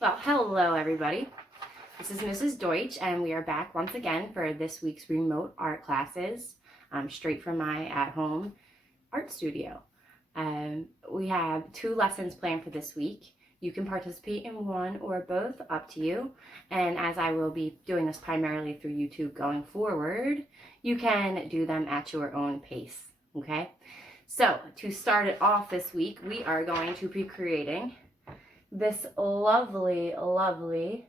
Well, hello everybody. This is Mrs. Deutsch, and we are back once again for this week's remote art classes, straight from my at-home art studio. We have 2 lessons planned for this week. You can participate in one or both, up to you. And as I will be doing this primarily through YouTube going forward, you can do them at your own pace, okay? So to start it off this week, we are going to be creating this lovely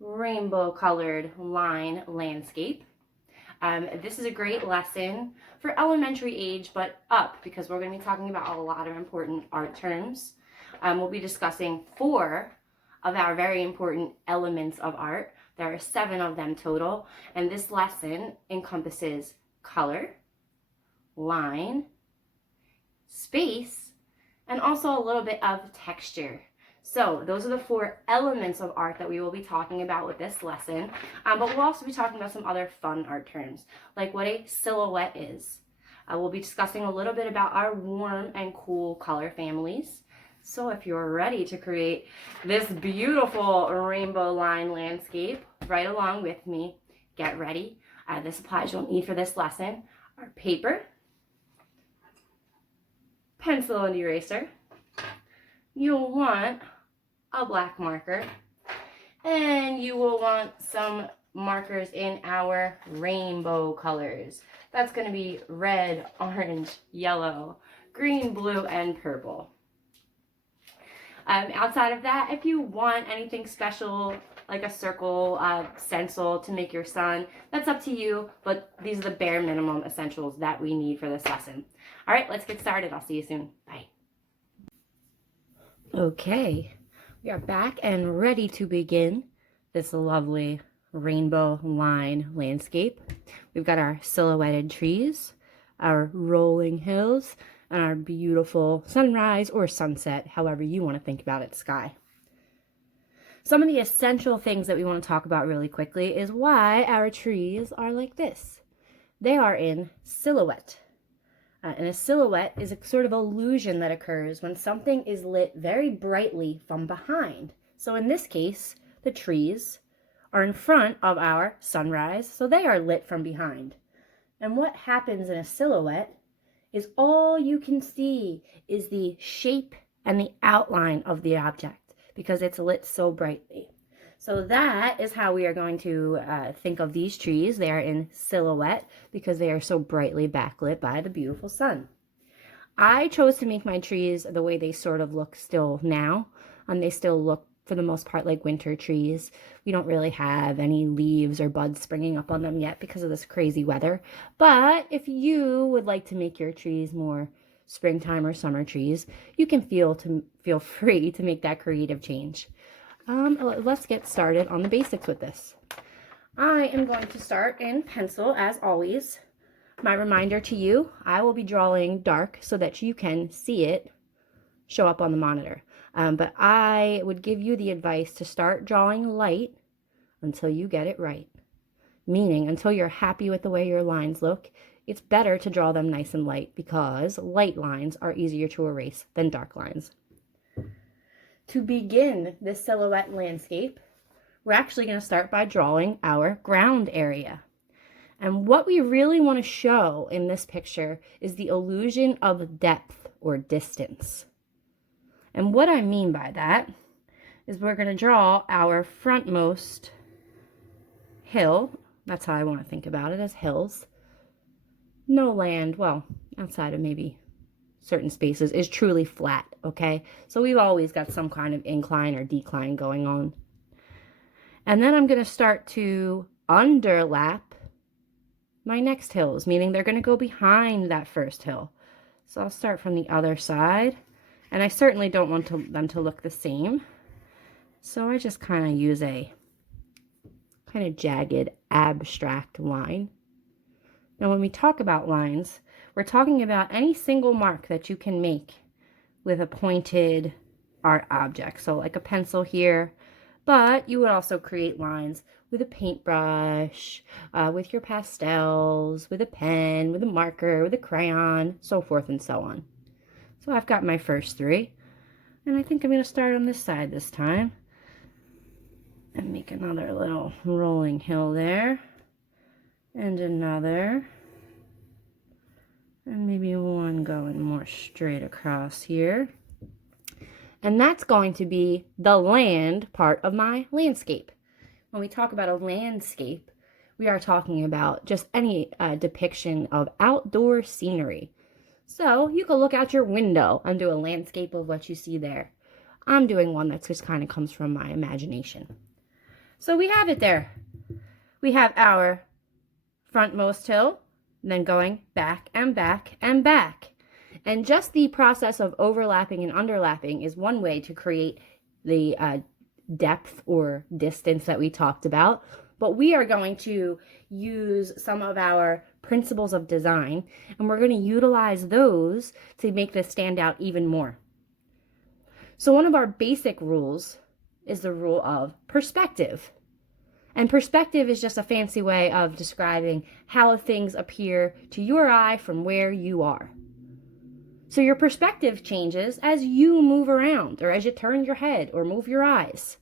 rainbow colored line landscape. This is a great lesson for elementary age, but up, because we're going to be talking about a lot of important art terms. We'll be discussing 4 of our very important elements of art. There are 7 of them total, and this lesson encompasses color, line, space, and also a little bit of texture. So those are the 4 elements of art that we will be talking about with this lesson. But we'll also be talking about some other fun art terms, like what a silhouette is. We'll be discussing a little bit about our warm and cool color families. So if you're ready to create this beautiful rainbow line landscape right along with me, get ready. The supplies you'll need for this lesson are paper, pencil and eraser. You'll want a black marker, and you will want some markers in our rainbow colors. That's going to be red, orange, yellow, green, blue, and purple. Outside of that, if you want anything special like a circle stencil to make your sun, that's up to you, but these are the bare minimum essentials that we need for this lesson. All right, let's get started. I'll see you soon. Bye. Okay, we are back and ready to begin this lovely rainbow line landscape. We've got our silhouetted trees, our rolling hills, and our beautiful sunrise or sunset, however you want to think about it, sky. Some of the essential things that we want to talk about really quickly is why our trees are like this. They are in silhouette. And a silhouette is a sort of illusion that occurs when something is lit very brightly from behind. So in this case, the trees are in front of our sunrise, so they are lit from behind. And what happens in a silhouette is all you can see is the shape and the outline of the object because it's lit so brightly. So that is how we are going to think of these trees. They are in silhouette because they are so brightly backlit by the beautiful sun. I chose to make my trees the way they sort of look still now. They still look, for the most part, like winter trees. We don't really have any leaves or buds springing up on them yet because of this crazy weather. But if you would like to make your trees more springtime or summer trees, you can feel free to make that creative change. Let's get started on the basics with this. I am going to start in pencil as always. My reminder to you, I will be drawing dark so that you can see it show up on the monitor. But I would give you the advice to start drawing light until you get it right. Meaning, until you're happy with the way your lines look, it's better to draw them nice and light because light lines are easier to erase than dark lines. To begin this silhouette landscape, we're actually going to start by drawing our ground area. And what we really want to show in this picture is the illusion of depth or distance. And what I mean by that is we're going to draw our frontmost hill. That's how I want to think about it, as hills. No land, well, outside of maybe certain spaces, is truly flat, okay? So we've always got some kind of incline or decline going on. And then I'm going to start to underlap my next hills, meaning they're going to go behind that first hill. So I'll start from the other side, and I certainly don't want them to look the same. So I just kind of use a kind of jagged, abstract line. Now, when we talk about lines, we're talking about any single mark that you can make with a pointed art object. So like a pencil here, but you would also create lines with a paintbrush, with your pastels, with a pen, with a marker, with a crayon, so forth and so on. So I've got my first 3, and I think I'm going to start on this side this time. And make another little rolling hill there. And another. And maybe one going more straight across here. And that's going to be the land part of my landscape. When we talk about a landscape, we are talking about just any depiction of outdoor scenery. So you can look out your window and do a landscape of what you see there. I'm doing one that just kind of comes from my imagination. So we have it there. We have our frontmost hill, then going back and back and back. And just the process of overlapping and underlapping is one way to create the depth or distance that we talked about. But we are going to use some of our principles of design, and we're going to utilize those to make this stand out even more. So one of our basic rules is the rule of perspective. And perspective is just a fancy way of describing how things appear to your eye from where you are. So your perspective changes as you move around, or as you turn your head or move your eyes.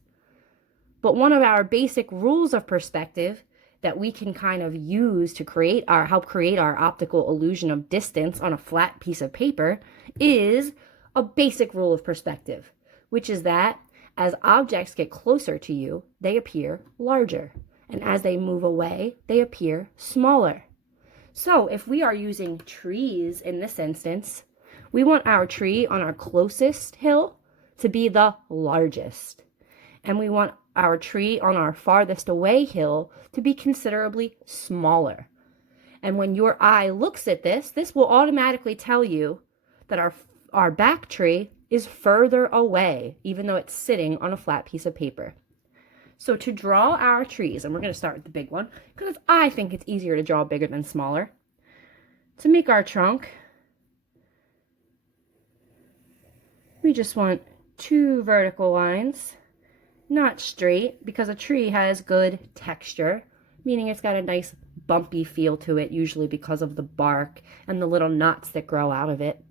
But one of our basic rules of perspective that we can kind of use to help create our optical illusion of distance on a flat piece of paper is a basic rule of perspective, which is that as objects get closer to you, they appear larger. And as they move away, they appear smaller. So if we are using trees in this instance, we want our tree on our closest hill to be the largest. And we want our tree on our farthest away hill to be considerably smaller. And when your eye looks at this, this will automatically tell you that our back tree is further away, even though it's sitting on a flat piece of paper. So to draw our trees, and we're going to start with the big one, because I think it's easier to draw bigger than smaller. To make our trunk, we just want 2 vertical lines, not straight, because a tree has good texture, meaning it's got a nice bumpy feel to it, usually because of the bark and the little knots that grow out of it.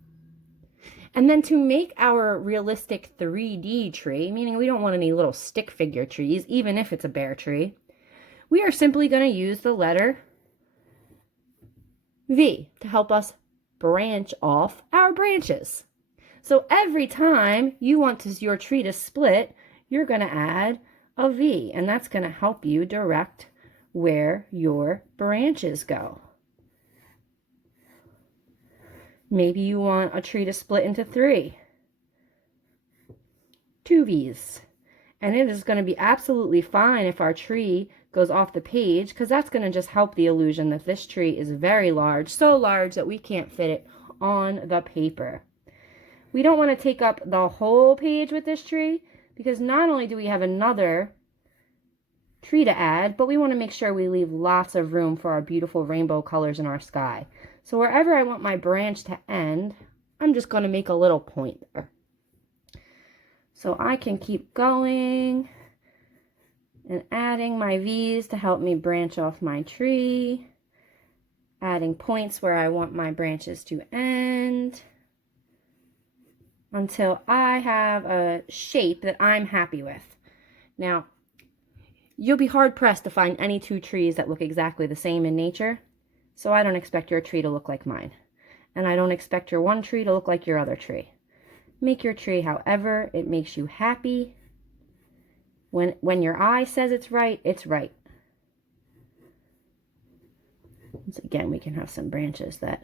And then to make our realistic 3D tree, meaning we don't want any little stick figure trees, even if it's a bare tree, we are simply going to use the letter V to help us branch off our branches. So every time you want your tree to split, you're going to add a V, and that's going to help you direct where your branches go. Maybe you want a tree to split into 3. 2 V's. And it is going to be absolutely fine if our tree goes off the page, because that's going to just help the illusion that this tree is very large, so large that we can't fit it on the paper. We don't want to take up the whole page with this tree, because not only do we have another tree to add, but we want to make sure we leave lots of room for our beautiful rainbow colors in our sky. So wherever I want my branch to end, I'm just going to make a little point there. So I can keep going and adding my V's to help me branch off my tree, adding points where I want my branches to end, until I have a shape that I'm happy with. Now, you'll be hard-pressed to find any 2 trees that look exactly the same in nature, so I don't expect your tree to look like mine. And I don't expect your one tree to look like your other tree. Make your tree however it makes you happy. When your eye says it's right, it's right. Once again, we can have some branches that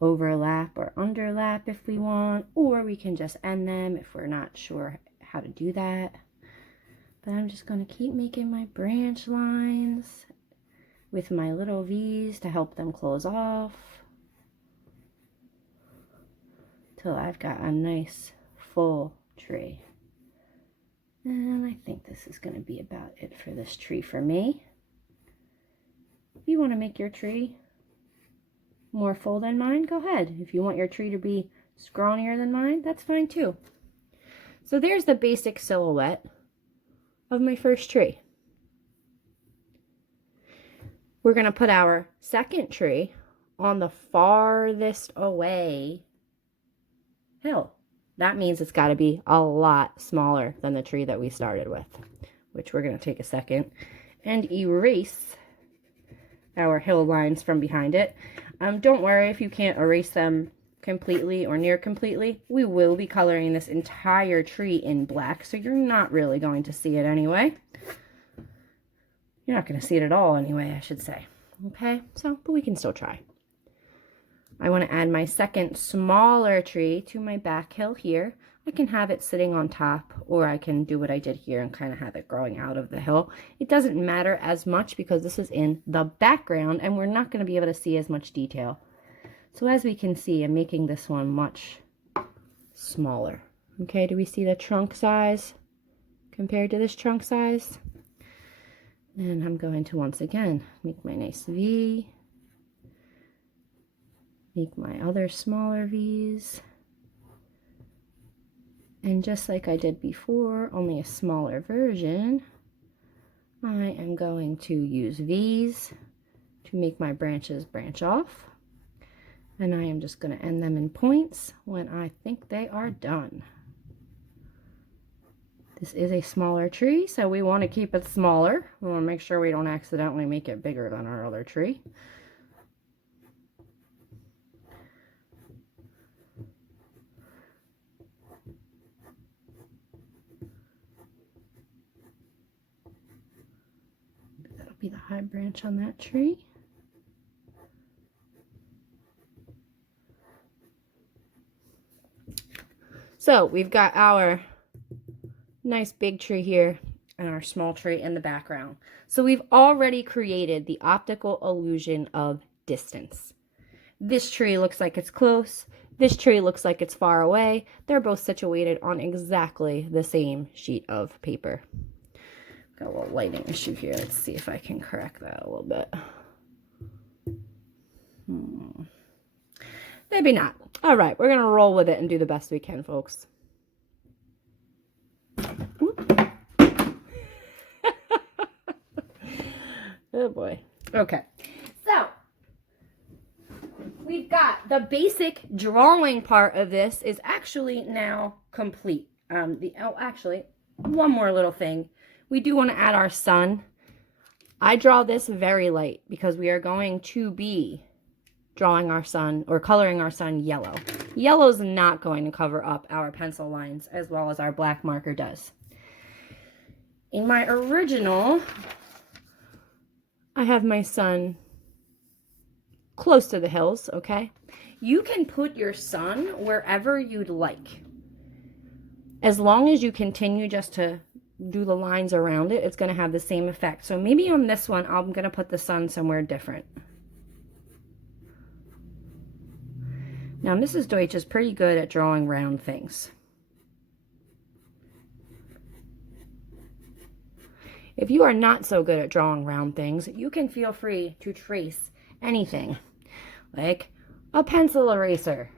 overlap or underlap if we want, or we can just end them if we're not sure how to do that. But I'm just going to keep making my branch lines with my little V's to help them close off till I've got a nice full tree. And I think this is going to be about it for this tree for me. If you want to make your tree more full than mine, go ahead. If you want your tree to be scrawnier than mine, that's fine too. So there's the basic silhouette of my first tree. We're going to put our second tree on the farthest away hill. That means it's got to be a lot smaller than the tree that we started with. which we're going to take a second, and erase our hill lines from behind it. Don't worry if you can't erase them completely or near completely. We will be coloring this entire tree in black, so you're not really going to see it anyway. You're not going to see it at all anyway, I should say. Okay, so, but we can still try. I want to add my second smaller tree to my back hill here. I can have it sitting on top, or I can do what I did here and kind of have it growing out of the hill. It doesn't matter as much because this is in the background and we're not going to be able to see as much detail. So as we can see, I'm making this one much smaller. Okay, do we see the trunk size compared to this trunk size? And I'm going to once again make my nice V, make my other smaller V's. And just like I did before, only a smaller version, I am going to use V's to make my branches branch off. And I am just going to end them in points when I think they are done. This is a smaller tree, so we want to keep it smaller. We want to make sure we don't accidentally make it bigger than our other tree. That'll be the high branch on that tree. So we've got our nice big tree here and our small tree in the background. So we've already created the optical illusion of distance. This tree looks like it's close. This tree looks like it's far away. They're both situated on exactly the same sheet of paper. Got a little lighting issue here. Let's see if I can correct that a little bit. Maybe not. All right, we're going to roll with it and do the best we can, folks. Oh boy. Okay. So, we've got the basic drawing part of this is actually now complete. Actually, one more little thing. We do want to add our sun. I draw this very light because we are going to be drawing our sun or coloring our sun yellow. Yellow is not going to cover up our pencil lines as well as our black marker does. In my original, I have my sun close to the hills, okay? You can put your sun wherever you'd like. As long as you continue just to do the lines around it, it's going to have the same effect. So maybe on this one, I'm going to put the sun somewhere different. Now, Mrs. Deutsch is pretty good at drawing round things. If you are not so good at drawing round things, you can feel free to trace anything, like a pencil eraser,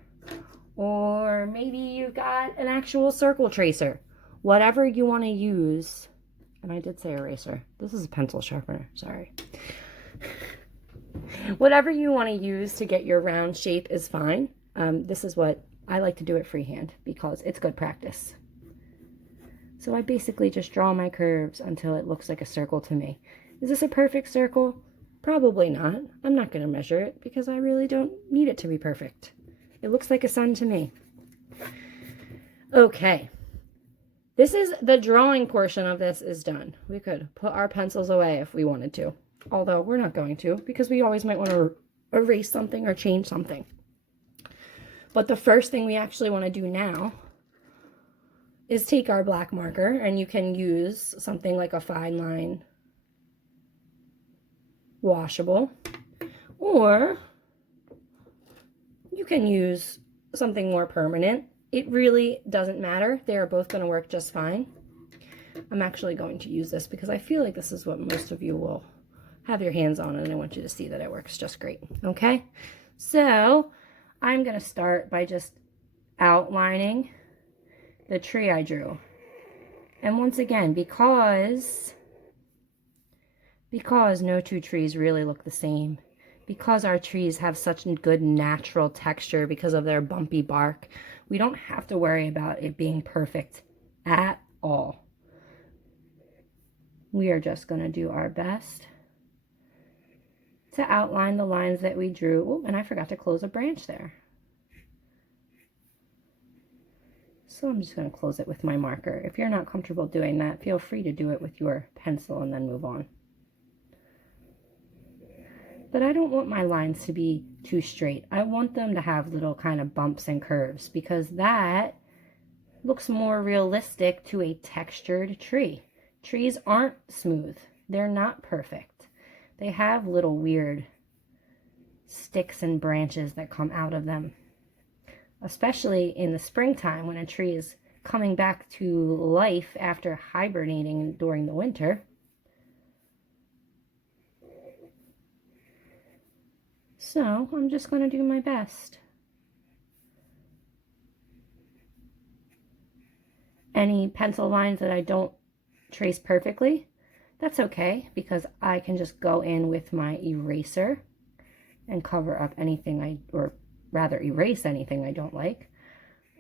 or maybe you've got an actual circle tracer. Whatever you want to use, and I did say eraser. This is a pencil sharpener, sorry. Whatever you want to use to get your round shape is fine. This is what I like to do it freehand because it's good practice. So I basically just draw my curves until it looks like a circle to me. Is this a perfect circle? Probably not. I'm not going to measure it because I really don't need it to be perfect. It looks like a sun to me. Okay. This is the drawing portion of this is done. We could put our pencils away if we wanted to. Although we're not going to because we always might want to erase something or change something. But the first thing we actually want to do now is take our black marker, and you can use something like a fine line washable, or you can use something more permanent. It really doesn't matter. They are both going to work just fine. I'm actually going to use this because I feel like this is what most of you will have your hands on, and I want you to see that it works just great. Okay, so I'm going to start by just outlining the tree I drew. And once again, because no two trees really look the same, because our trees have such good natural texture because of their bumpy bark, we don't have to worry about it being perfect at all. we are just going to do our best to outline the lines that we drew. Oh, and I forgot to close a branch there. So I'm just going to close it with my marker. If you're not comfortable doing that, feel free to do it with your pencil and then move on. But I don't want my lines to be too straight. I want them to have little kind of bumps and curves, because that looks more realistic to a textured tree. Trees aren't smooth. They're not perfect. They have little weird sticks and branches that come out of them, especially in the springtime when a tree is coming back to life after hibernating during the winter. So I'm just going to do my best. Any pencil lines that I don't trace perfectly, that's okay, because I can just go in with my eraser and cover up anything or rather erase anything I don't like.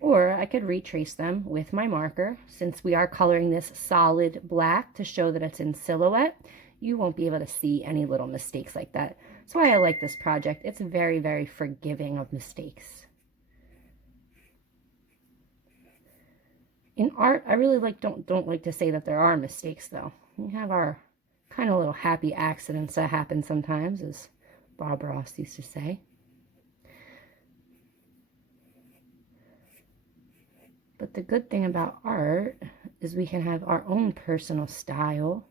Or I could retrace them with my marker. Since we are coloring this solid black to show that it's in silhouette, you won't be able to see any little mistakes like that. That's why I like this project. It's very, very forgiving of mistakes. In art, I really don't like to say that there are mistakes, though. We have our kind of little happy accidents that happen sometimes, as Bob Ross used to say. But the good thing about art is we can have our own personal style.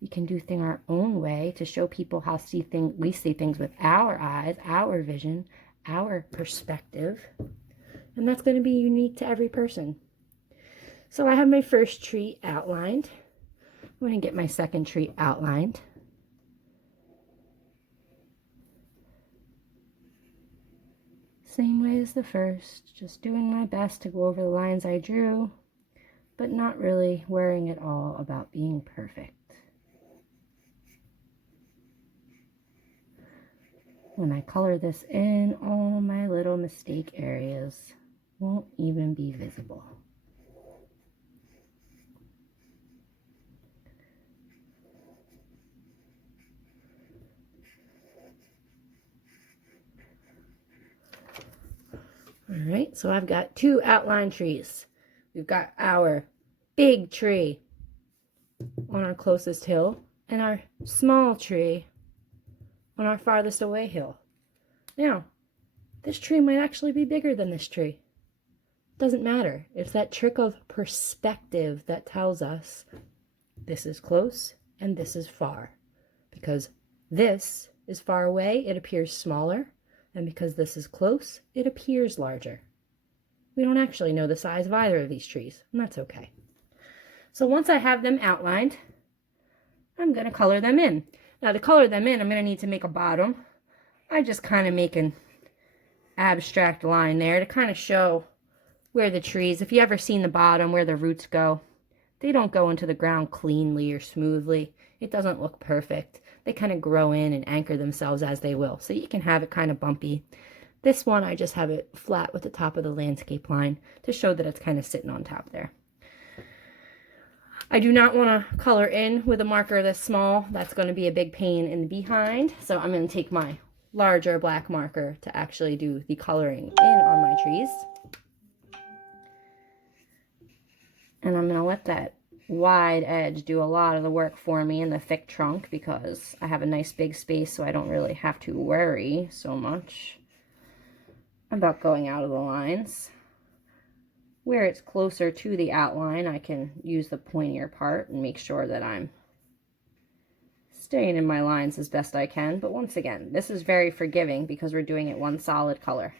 We can do things our own way to show people how we see things with our eyes, our vision, our perspective. And that's going to be unique to every person. So I have my first tree outlined. I'm going to get my second tree outlined. Same way as the first, just doing my best to go over the lines I drew, but not really worrying at all about being perfect. When I color this in, all my little mistake areas won't even be visible. All right, so I've got two outline trees. We've got our big tree on our closest hill and our small tree on our farthest away hill. Now, this tree might actually be bigger than this tree. Doesn't matter. It's that trick of perspective that tells us this is close and this is far. Because this is far away, it appears smaller. And because this is close, it appears larger. We don't actually know the size of either of these trees, and that's okay. So once I have them outlined, I'm going to color them in. Now to color them in, I'm going to need to make a bottom. I just kind of make an abstract line there to kind of show where the trees, if you ever seen the bottom, where the roots go, they don't go into the ground cleanly or smoothly. It doesn't look perfect. They kind of grow in and anchor themselves as they will. So you can have it kind of bumpy. This one, I just have it flat with the top of the landscape line to show that it's kind of sitting on top there. I do not want to color in with a marker this small. That's going to be a big pain in the behind. So I'm going to take my larger black marker to actually do the coloring in on my trees. And I'm going to let that wide edge do a lot of the work for me in the thick trunk, because I have a nice big space, so I don't really have to worry so much about going out of the lines. Where it's closer to the outline, I can use the pointier part and make sure that I'm staying in my lines as best I can. But once again, this is very forgiving because we're doing it one solid color.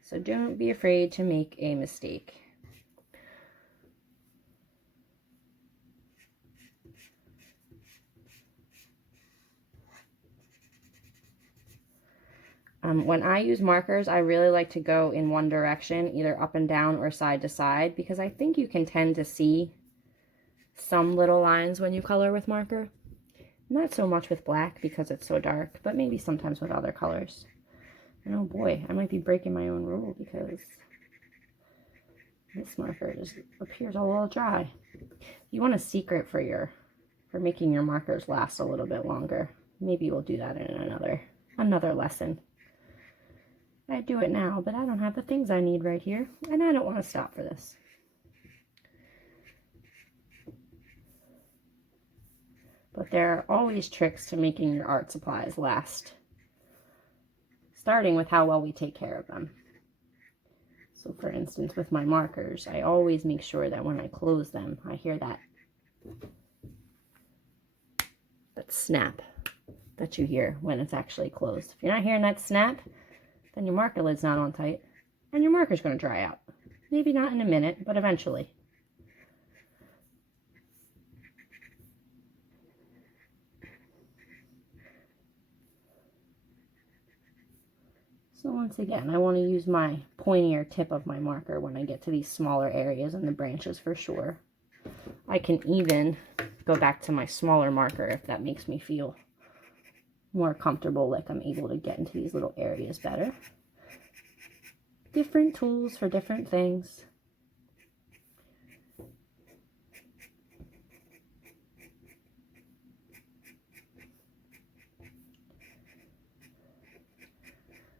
So don't be afraid to make a mistake. When I use markers, I really like to go in one direction, either up and down or side to side, because I think you can tend to see some little lines when you color with marker. Not so much with black because it's so dark, but maybe sometimes with other colors. And oh boy, I might be breaking my own rule because this marker just appears a little dry. You want a secret for your for making your markers last a little bit longer. Maybe we'll do that in another lesson. I do it now, but I don't have the things I need right here, and I don't want to stop for this. But there are always tricks to making your art supplies last, starting with how well we take care of them. So for instance, with my markers, I always make sure that when I close them, I hear that snap that you hear when it's actually closed. If you're not hearing that snap, then your marker lid's not on tight, and your marker's going to dry out. Maybe not in a minute, but eventually. So once again, I want to use my pointier tip of my marker when I get to these smaller areas and the branches for sure. I can even go back to my smaller marker if that makes me feel more comfortable, like I'm able to get into these little areas better. Different tools for different things.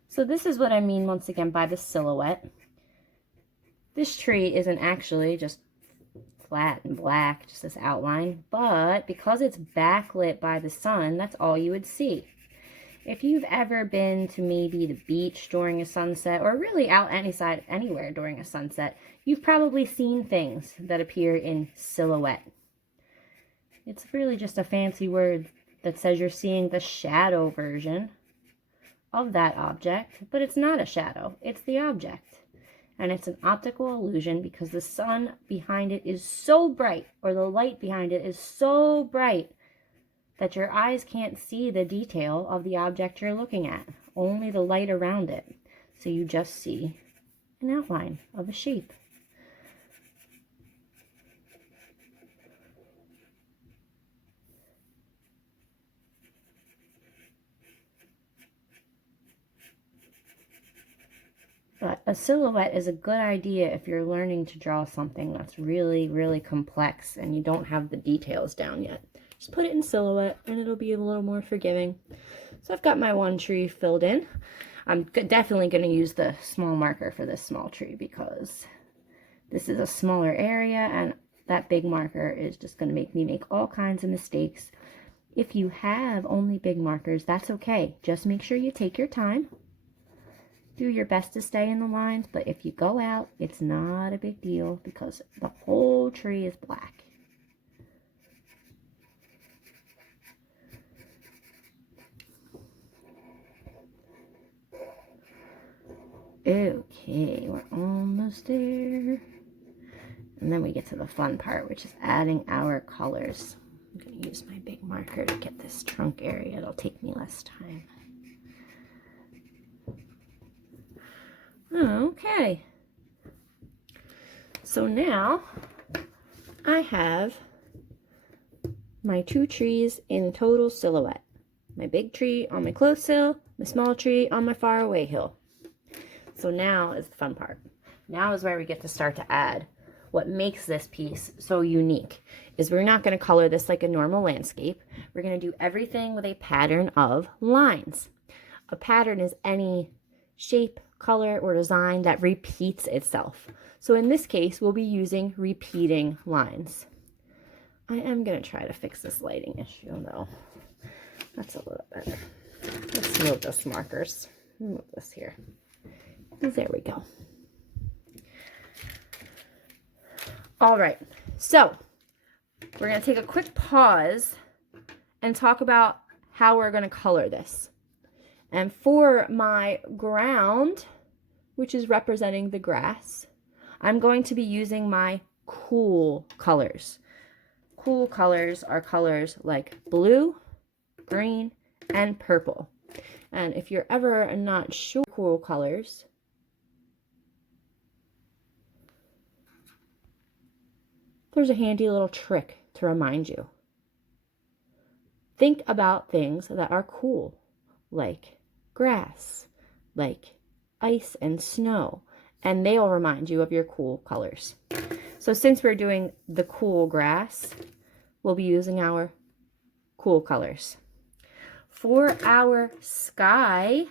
So this is what I mean once again by the silhouette. This tree isn't actually just flat and black, just this outline, but because it's backlit by the sun, that's all you would see. If you've ever been to maybe the beach during a sunset, or really out anywhere during a sunset, you've probably seen things that appear in silhouette. It's really just a fancy word that says you're seeing the shadow version of that object, but it's not a shadow, it's the object. And it's an optical illusion because the sun behind it is so bright, or the light behind it is so bright, that your eyes can't see the detail of the object you're looking at, only the light around it. So you just see an outline of a shape. But a silhouette is a good idea if you're learning to draw something that's really, really complex and you don't have the details down yet. Just put it in silhouette and it'll be a little more forgiving. So I've got my one tree filled in. I'm definitely going to use the small marker for this small tree because this is a smaller area and that big marker is just going to make me make all kinds of mistakes. If you have only big markers, that's okay. Just make sure you take your time. Do your best to stay in the lines, but if you go out, it's not a big deal because the whole tree is black. Okay, we're almost there. And then we get to the fun part, which is adding our colors. I'm going to use my big marker to get this trunk area. It'll take me less time. Okay, so now I have my two trees in total silhouette. My big tree on my close hill, my small tree on my far away hill. So now is the fun part. Now is where we get to start to add what makes this piece so unique. Is we're not going to color this like a normal landscape. We're going to do everything with a pattern of lines. A pattern is any shape, color, or design that repeats itself. So in this case, we'll be using repeating lines. I am going to try to fix this lighting issue though. That's a little better. Let's move those markers. Move this here. There we go. All right, so we're going to take a quick pause and talk about how we're going to color this. And for my ground, which is representing the grass, I'm going to be using my cool colors. Cool colors are colors like blue, green, and purple. And if you're ever not sure cool colors, there's a handy little trick to remind you. Think about things that are cool, like grass, like ice and snow, and they'll remind you of your cool colors. So since we're doing the cool grass, we'll be using our cool colors. For our sky,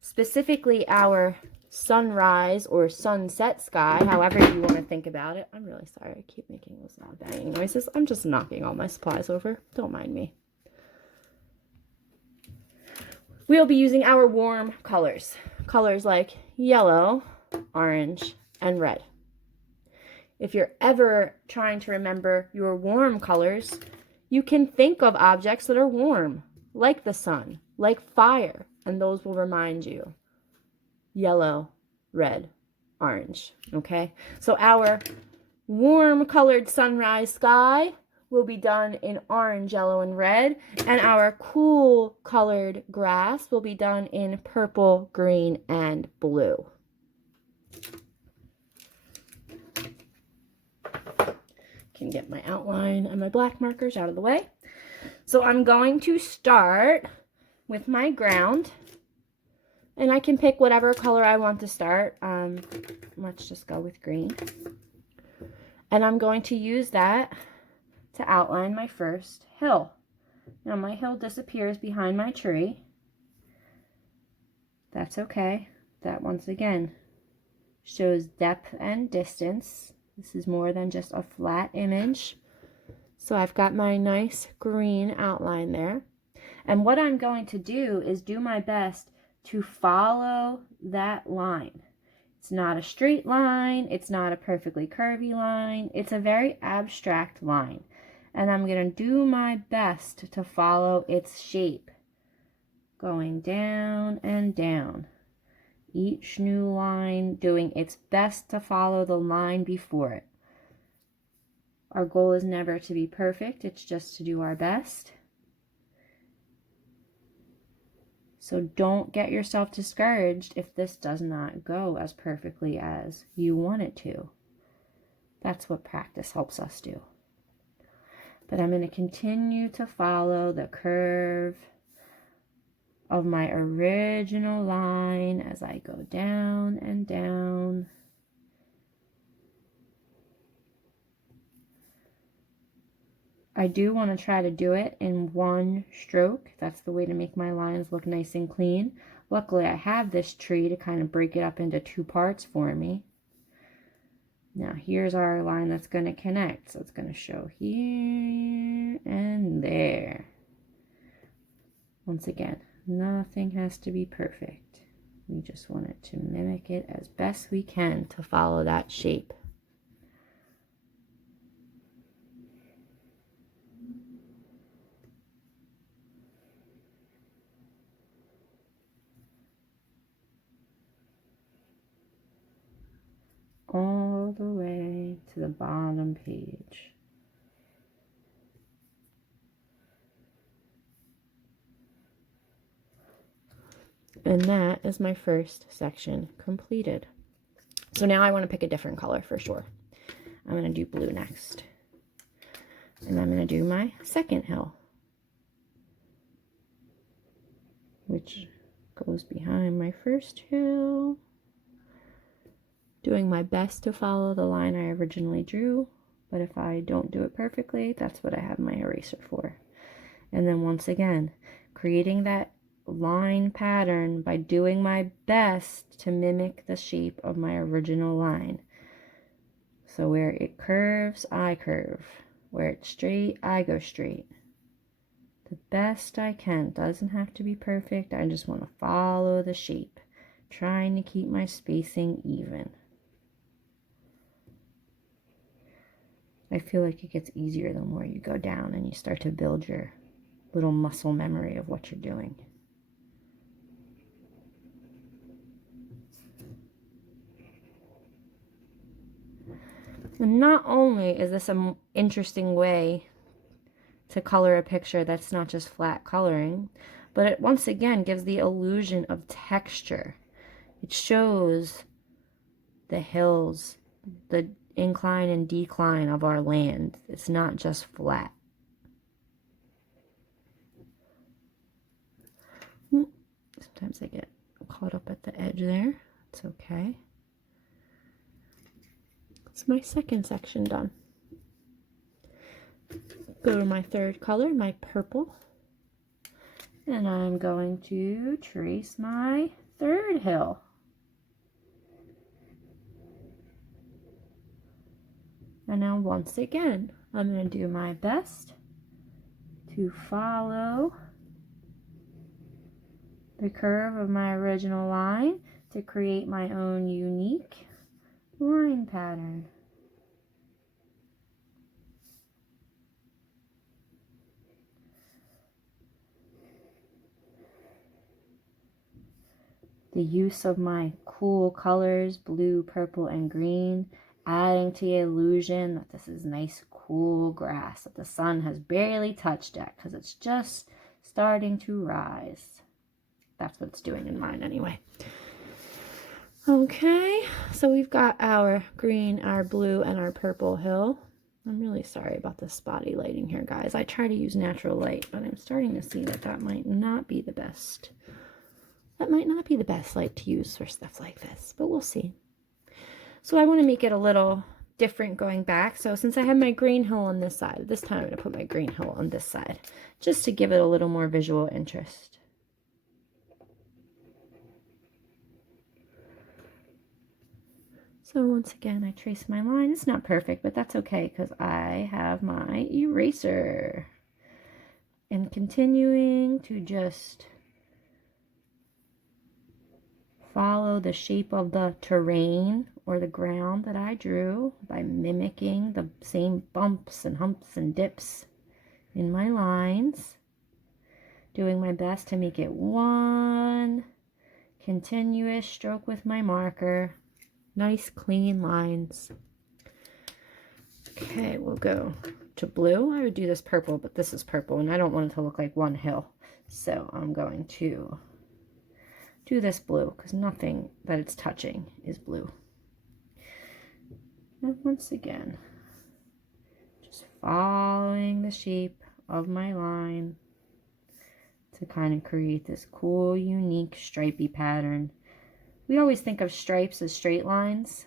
specifically our sunrise or sunset sky, however you want to think about it. I'm really sorry, I keep making those loud banging noises. I'm just knocking all my supplies over. Don't mind me. We'll be using our warm colors. Colors like yellow, orange, and red. If you're ever trying to remember your warm colors, you can think of objects that are warm, like the sun, like fire, and those will remind you. Yellow, red, orange, okay? So our warm colored sunrise sky will be done in orange, yellow, and red, and our cool colored grass will be done in purple, green, and blue. Can get my outline and my black markers out of the way. So I'm going to start with my ground, and I can pick whatever color I want to start. Let's just go with green. And I'm going to use that to outline my first hill. Now my hill disappears behind my tree. That's okay. That once again shows depth and distance. This is more than just a flat image. So I've got my nice green outline there. And what I'm going to do is do my best to follow that line. It's not a straight line. It's not a perfectly curvy line. It's a very abstract line. And I'm going to do my best to follow its shape, going down and down. Each new line doing its best to follow the line before it. Our goal is never to be perfect, it's just to do our best. So don't get yourself discouraged if this does not go as perfectly as you want it to. That's what practice helps us do. But I'm going to continue to follow the curve of my original line as I go down and down. I do want to try to do it in one stroke. That's the way to make my lines look nice and clean. Luckily, I have this tree to kind of break it up into two parts for me. Now, here's our line that's going to connect. So it's going to show here and there. Once again, nothing has to be perfect. We just want it to mimic it as best we can to follow that shape. All the way to the bottom page. And that is my first section completed. So now I want to pick a different color for sure. I'm going to do blue next. And I'm going to do my second hill, which goes behind my first hill. Doing my best to follow the line I originally drew, but if I don't do it perfectly, that's what I have my eraser for. And then once again, creating that line pattern by doing my best to mimic the shape of my original line. So where it curves, I curve. Where it's straight, I go straight. The best I can. Doesn't have to be perfect. I just want to follow the shape, trying to keep my spacing even. I feel like it gets easier the more you go down and you start to build your little muscle memory of what you're doing. And not only is this an interesting way to color a picture that's not just flat coloring, but it once again gives the illusion of texture. It shows the hills, the incline and decline of our land. It's not just flat. Sometimes I get caught up at the edge there. It's okay. It's my second section done. go to my third color, my purple. And I'm going to trace my third hill. And now once again, I'm going to do my best to follow the curve of my original line to create my own unique line pattern. The use of my cool colors, blue, purple, and green, adding to the illusion that this is nice, cool grass that the sun has barely touched yet because it's just starting to rise. That's what it's doing in mine anyway. Okay, so we've got our green, our blue, and our purple hill. I'm really sorry about the spotty lighting here, guys. I try to use natural light, but I'm starting to see that that might not be the best. That might not be the best light to use for stuff like this, but we'll see. So I want to make it a little different going back. So since I have my green hill on this side, this time I'm going to put my green hill on this side, just to give it a little more visual interest. So once again, I trace my line. It's not perfect, but that's okay because I have my eraser. And continuing to just follow the shape of the terrain or the ground that I drew by mimicking the same bumps and humps and dips in my lines. Doing my best to make it one continuous stroke with my marker. Nice clean lines. Okay, we'll go to blue. I would do this purple, but this is purple and I don't want it to look like one hill. So I'm going to do this blue because nothing that it's touching is blue. And once again, just following the shape of my line to kind of create this cool, unique, stripy pattern. We always think of stripes as straight lines,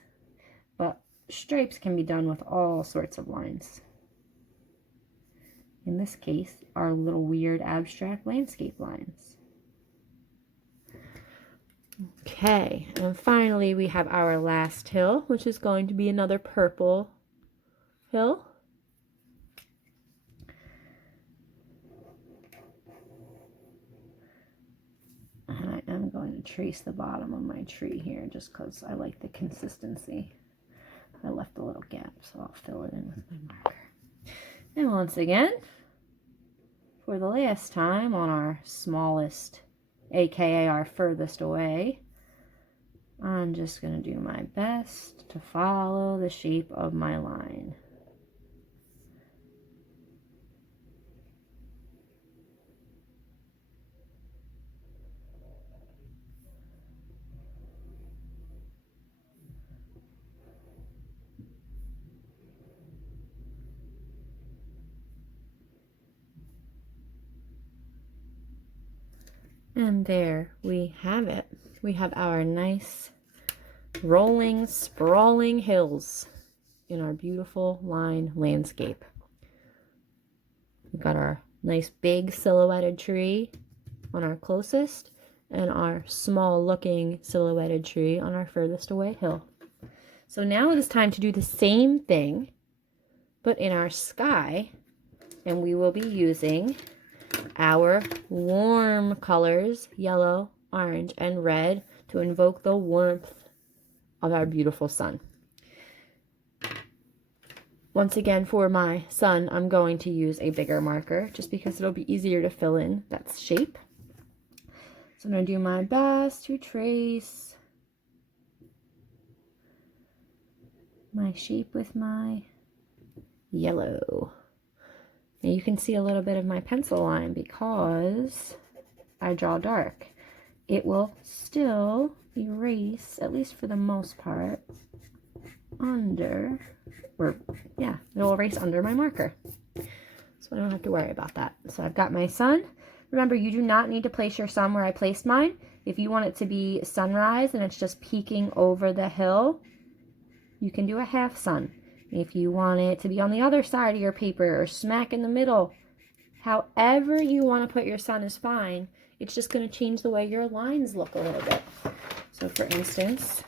but stripes can be done with all sorts of lines. In this case, our little weird abstract landscape lines. Okay, and finally we have our last hill, which is going to be another purple hill. And I am going to trace the bottom of my tree here just because I like the consistency. I left a little gap, so I'll fill it in with my marker. And once again, for the last time on our smallest, aka our furthest away, I'm just going to do my best to follow the shape of my line. And there we have it. We have our nice rolling, sprawling hills in our beautiful line landscape. We've got our nice big silhouetted tree on our closest and our small looking silhouetted tree on our furthest away hill. So now it is time to do the same thing, but in our sky, and we will be using our warm colors, yellow, orange, and red, to invoke the warmth of our beautiful sun. Once again, for my sun, I'm going to use a bigger marker just because it'll be easier to fill in that shape. So I'm going to do my best to trace my shape with my yellow. Now you can see a little bit of my pencil line because I draw dark. It will still erase, at least for the most part, under, or yeah, it'll erase under my marker. So I don't have to worry about that. So I've got my sun. Remember, you do not need to place your sun where I placed mine. If you want it to be sunrise and it's just peeking over the hill, you can do a half sun. If you want it to be on the other side of your paper or smack in the middle, however you want to put your sun is fine. It's just going to change the way your lines look a little bit. So for instance,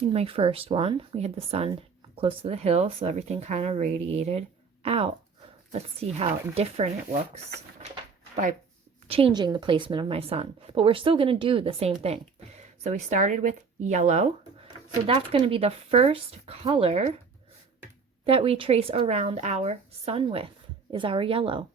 in my first one, we had the sun close to the hill, so everything kind of radiated out. Let's see how different it looks by changing the placement of my sun. But we're still going to do the same thing. So we started with yellow. So that's going to be the first color that we trace around our sun with, is our yellow.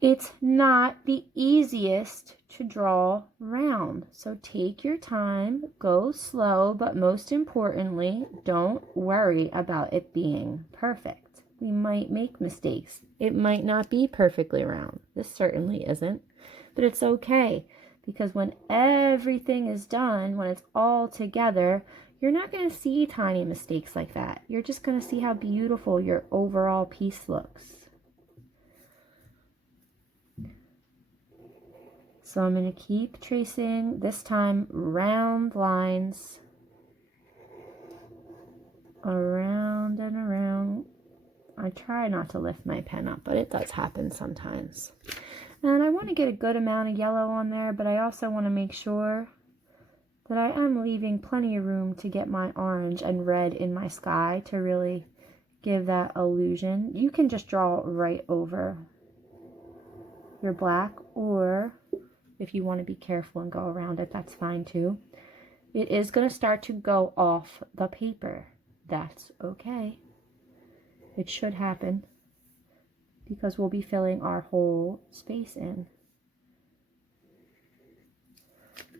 It's not the easiest to draw round, so take your time, go slow, but most importantly, don't worry about it being perfect. We might make mistakes. It might not be perfectly round. This certainly isn't, but it's okay, because when everything is done, when it's all together, you're not going to see tiny mistakes like that. You're just going to see how beautiful your overall piece looks. So I'm going to keep tracing, this time round lines, around and around. I try not to lift my pen up, but it does happen sometimes. And I want to get a good amount of yellow on there, but I also want to make sure that I am leaving plenty of room to get my orange and red in my sky to really give that illusion. You can just draw right over your black, or if you want to be careful and go around it, that's fine too. It is going to start to go off the paper. That's okay. It should happen because we'll be filling our whole space in.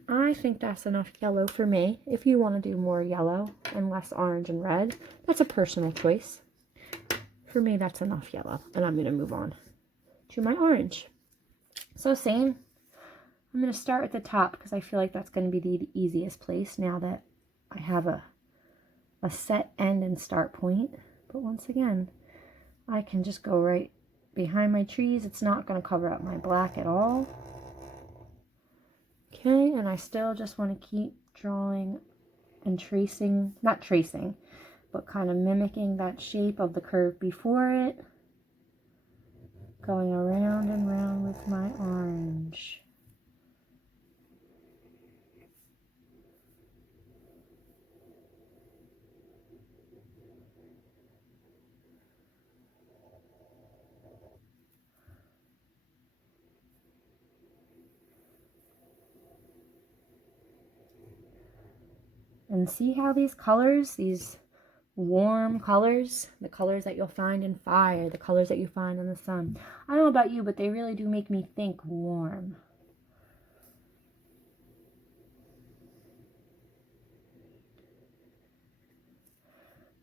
I think that's enough yellow for me. If you want to do more yellow and less orange and red, that's a personal choice. For me, that's enough yellow, and I'm going to move on to my orange. So same, I'm going to start at the top because I feel like that's going to be the easiest place now that I have a set end and start point. But once again, I can just go right behind my trees. It's not going to cover up my black at all. Okay, and I still just want to keep drawing and tracing, not tracing, but kind of mimicking that shape of the curve before it. Going around and round with my orange. And see how these colors, these warm colors, the colors that you'll find in fire, the colors that you find in the sun. I don't know about you, but they really do make me think warm.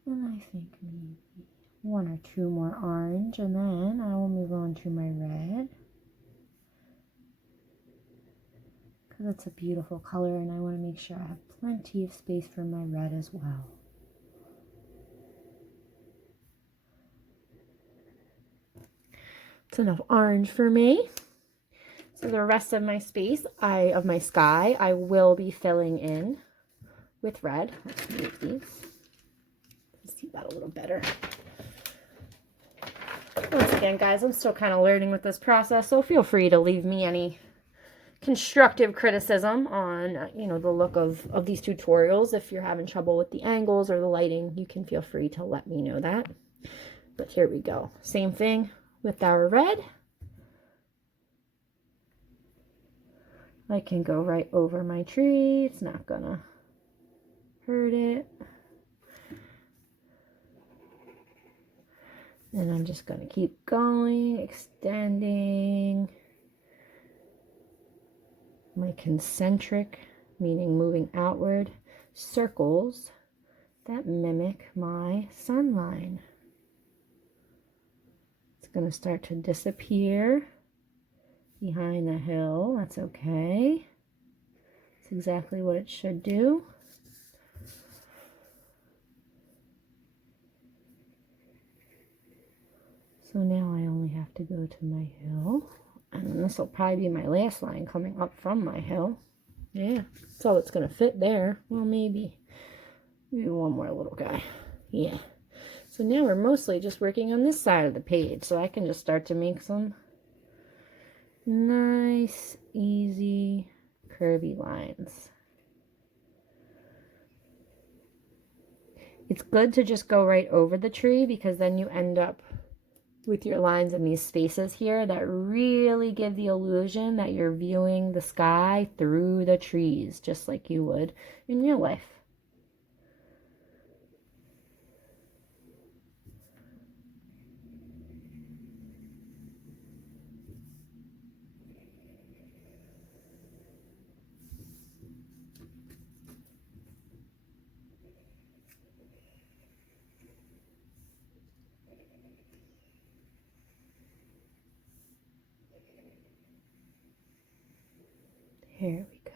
And I think maybe one or two more orange, and then I will move on to my red. Because it's a beautiful color, and I want to make sure I have plenty of space for my red as well. It's enough orange for me. So the rest of my space, of my sky, I will be filling in with red. Let's move these. Let's see that a little better. Once again, guys, I'm still kind of learning with this process, so feel free to leave me any constructive criticism on, you know, the look of these tutorials. If you're having trouble with the angles or the lighting, you can feel free to let me know that. But here we go. Same thing with our red. I can go right over my tree. It's not gonna hurt it. And I'm just gonna keep going, extending my concentric, meaning moving outward, circles that mimic my sun line. It's going to start to disappear behind the hill. That's okay. It's exactly what it should do. So now I only have to go to my hill. And this will probably be my last line coming up from my hill. Yeah, so it's going to fit there. Well, maybe Maybe one more little guy. Yeah. So now we're mostly just working on this side of the page, so I can just start to make some nice, easy, curvy lines. It's good to just go right over the tree because then you end up with your lines in these spaces here that really give the illusion that you're viewing the sky through the trees, just like you would in real life. Here we go.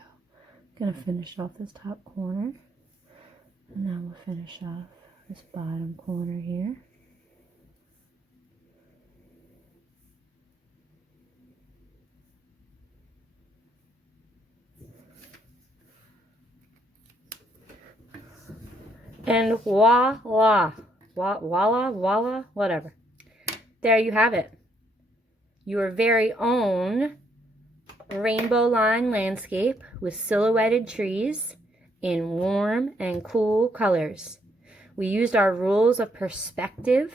Gonna finish off this top corner, and then we'll finish off this bottom corner here. And voila, voila, whatever. There you have it. Your very own rainbow line landscape with silhouetted trees in warm and cool colors. We used our rules of perspective.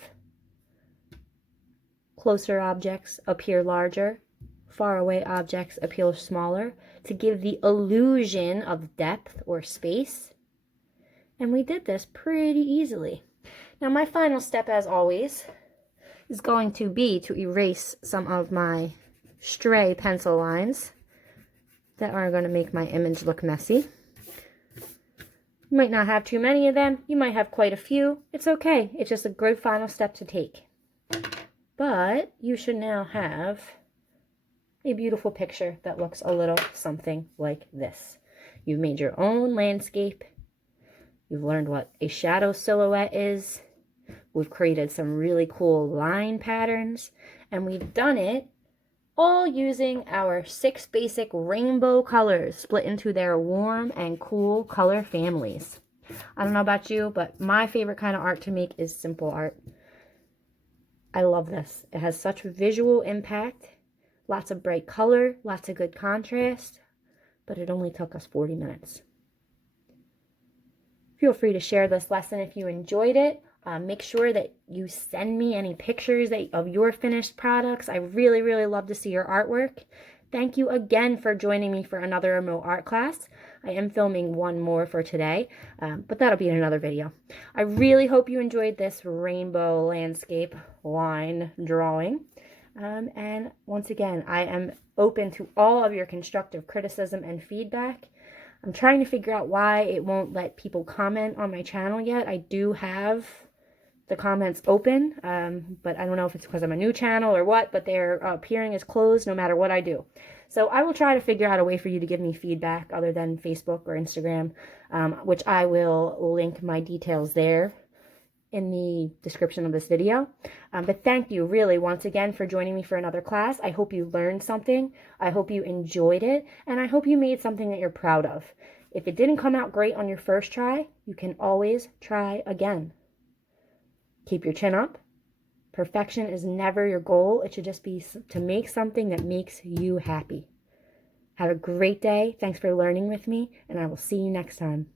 Closer objects appear larger, far away objects appear smaller to give the illusion of depth or space. And we did this pretty easily. Now my final step, as always, is going to be to erase some of my stray pencil lines that are going to make my image look messy. You might not have too many of them. You might have quite a few. It's okay. It's just a great final step to take. But you should now have a beautiful picture that looks a little something like this. You've made your own landscape. You've learned what a shadow silhouette is. We've created some really cool line patterns, and we've done it all using our 6 basic rainbow colors split into their warm and cool color families. I don't know about you, but my favorite kind of art to make is simple art. I love this. It has such visual impact, lots of bright color, lots of good contrast, but it only took us 40 minutes. Feel free to share this lesson if you enjoyed it. Make sure that you send me any pictures of your finished products. I really, really love to see your artwork. Thank you again for joining me for another remote art class. I am filming one more for today, but that'll be in another video. I really hope you enjoyed this rainbow landscape line drawing. And once again, I am open to all of your constructive criticism and feedback. I'm trying to figure out why it won't let people comment on my channel yet. I do have the comments open, but I don't know if it's because I'm a new channel or what, but they're appearing as closed no matter what I do. So I will try to figure out a way for you to give me feedback other than Facebook or Instagram, which I will link my details there in the description of this video. But thank you really once again for joining me for another class. I hope you learned something. I hope you enjoyed it, and I hope you made something that you're proud of. If it didn't come out great on your first try, you can always try again. Keep your chin up. Perfection is never your goal. It should just be to make something that makes you happy. Have a great day. Thanks for learning with me, and I will see you next time.